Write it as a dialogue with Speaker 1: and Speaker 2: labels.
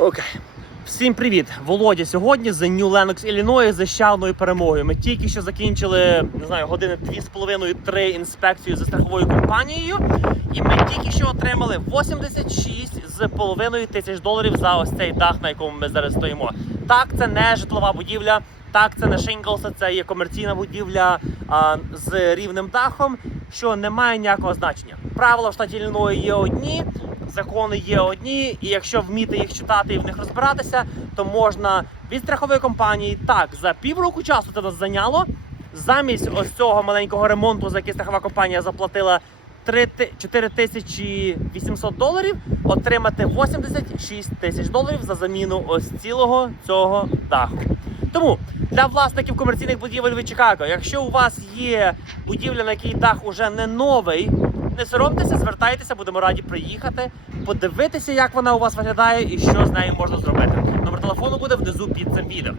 Speaker 1: Окей. Всім привіт! Володя сьогодні з New Lenox Illinois з ще одною перемогою. Ми тільки що закінчили не знаю, години 2,5-3 інспекцію за страховою компанією, і ми тільки що отримали 86 з половиною тисяч доларів за ось цей дах, на якому ми зараз стоїмо. Так, це не житлова будівля, так, це не Шинглса, це є комерційна будівля а, з рівним дахом, що не має ніякого значення. Правила в штаті Ілліної є одні, закони є одні, і якщо вміти їх читати і в них розбиратися, то можна від страхової компанії так за півроку часу це нас зайняло. Замість ось цього маленького ремонту, за який страхова компанія заплатила 3 ти- 4800 доларів, отримати 86 тисяч доларів за заміну ось цілого цього даху. Тому для власників комерційних будівель від Чикаго, якщо у вас є будівля, на якій дах уже не новий, не соромтеся, звертайтеся, будемо раді приїхати, подивитися, як вона у вас виглядає і що з нею можна зробити. Номер телефону буде внизу під цим відео.